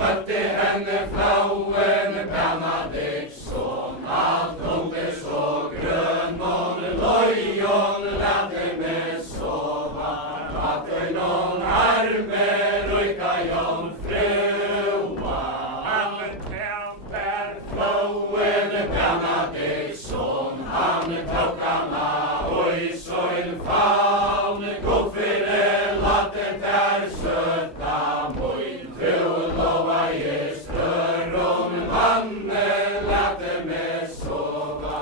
mötte henne flauen Benediktsson, allt under så grön och lojon lärde mig sova, att någon arme röjka jag frua. Han tänder flauen Benediktsson, han tåkarna och i sån faun, gå för det latten där söta mojn, du lova ge störron vanne lärde mig sova,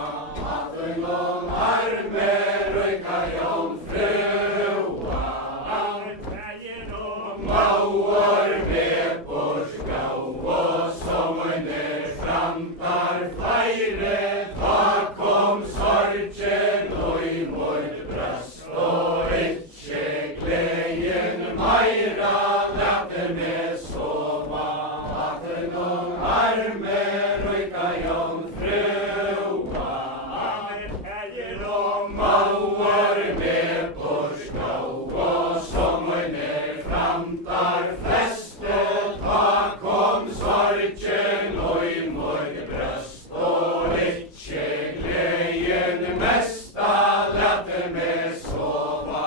att någon arme röjka jag frua. Han säger om mauer med på skau och som under framtar fejre, ta kom sorgen och i mord bröst och inte glädjen mera lärde mig sova, att någon arme röjka jag frua. Han säger om mauer med på skau och som under framtar fäste, ta kom sorgen och i mord bröst och inte glädjen mesta lärde mig sova,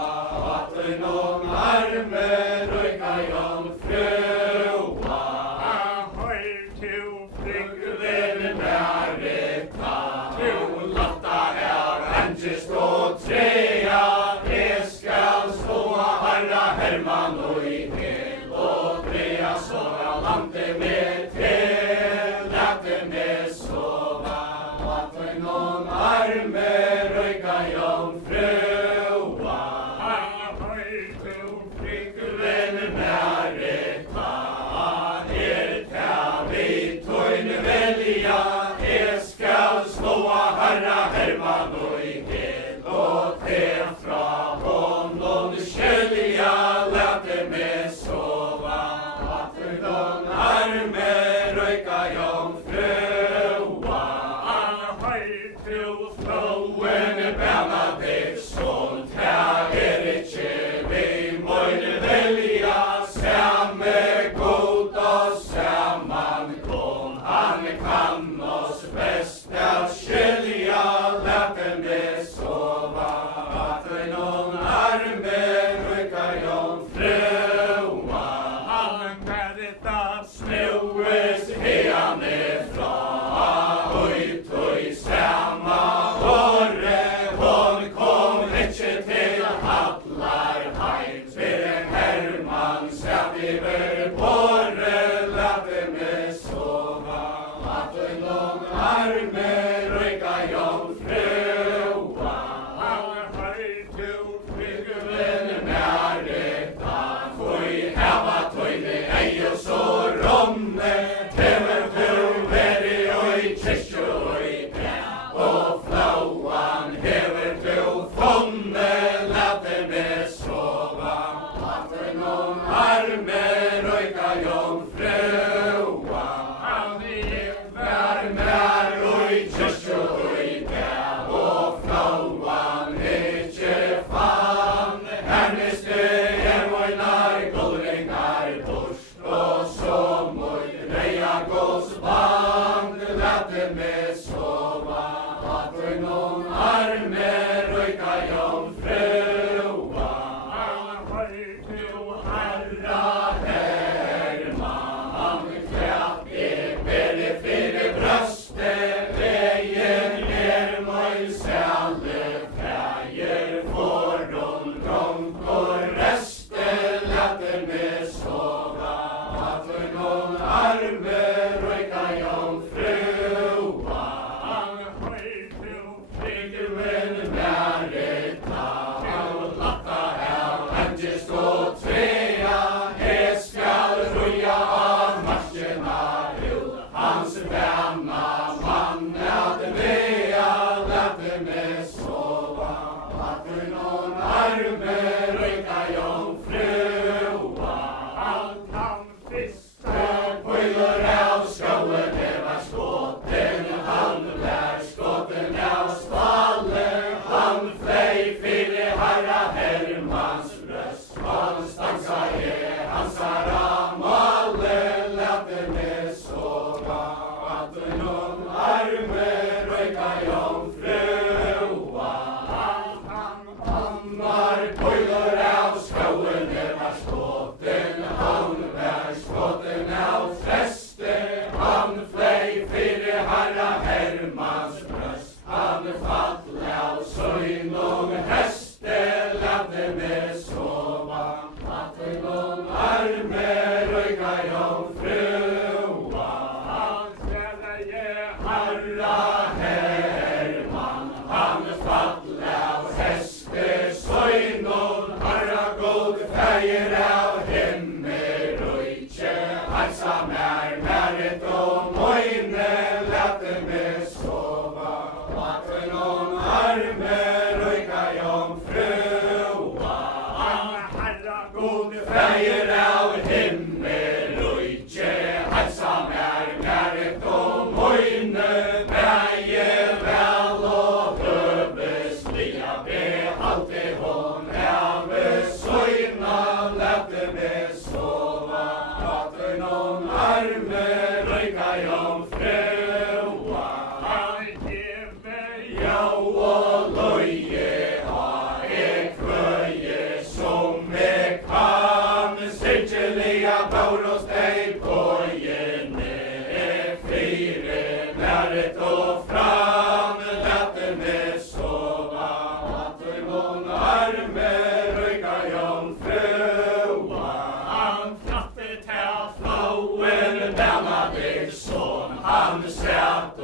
att någon arme röjka jag frua. Ahoj to flickvän Merita, to Lotta är angest och trea, det skall stå Herra Herman och i hel och trea, så jag lande med till, lärde mig sova, att någon arme röjka jag frua. Ahoj to flickvän Merita, vi toin välja, det skall slå Herra Herman och i hel och te fra honom skölja, lärde mig sova, att någon arme röjka jag frua. Ahoj to flauen Benediktsson, det inte vi mån välja, samme goda samman kom, han kan oss bäst att skölja, lärde mig sova, att någon arme röjka jag frua. Han Merita snöes hemifrån, oj samma åre, hon kom inte till Hallarheim, för en Herman satt över porre, lärde mig sova, att någon arme röjka jag frua. Ahoj to flickvän Merita, foi hava toine ej och så romne, hever du veri oj kyrkju oj bä, och flauan hever du fonne, lärde mig sova, att någon arme röjka jag frua. Han var med oj kyrkju oj bä, och flauan inte fann, hennes döjer vojnar golvingar torsk, och så mot reja gåsband, lärde mig sova, att någon arme röjka jag frua. Ahoj to Herra Herman, jomfruan. Herra Herman, han fall av heste søgnon, herra god feir av himmel rujtje, halsa mæret og møyne, lette meg sova, vatten om arme, rujka jomfruan. Herra god feir av himmel rujtje, halsa mæret og møyne, han sett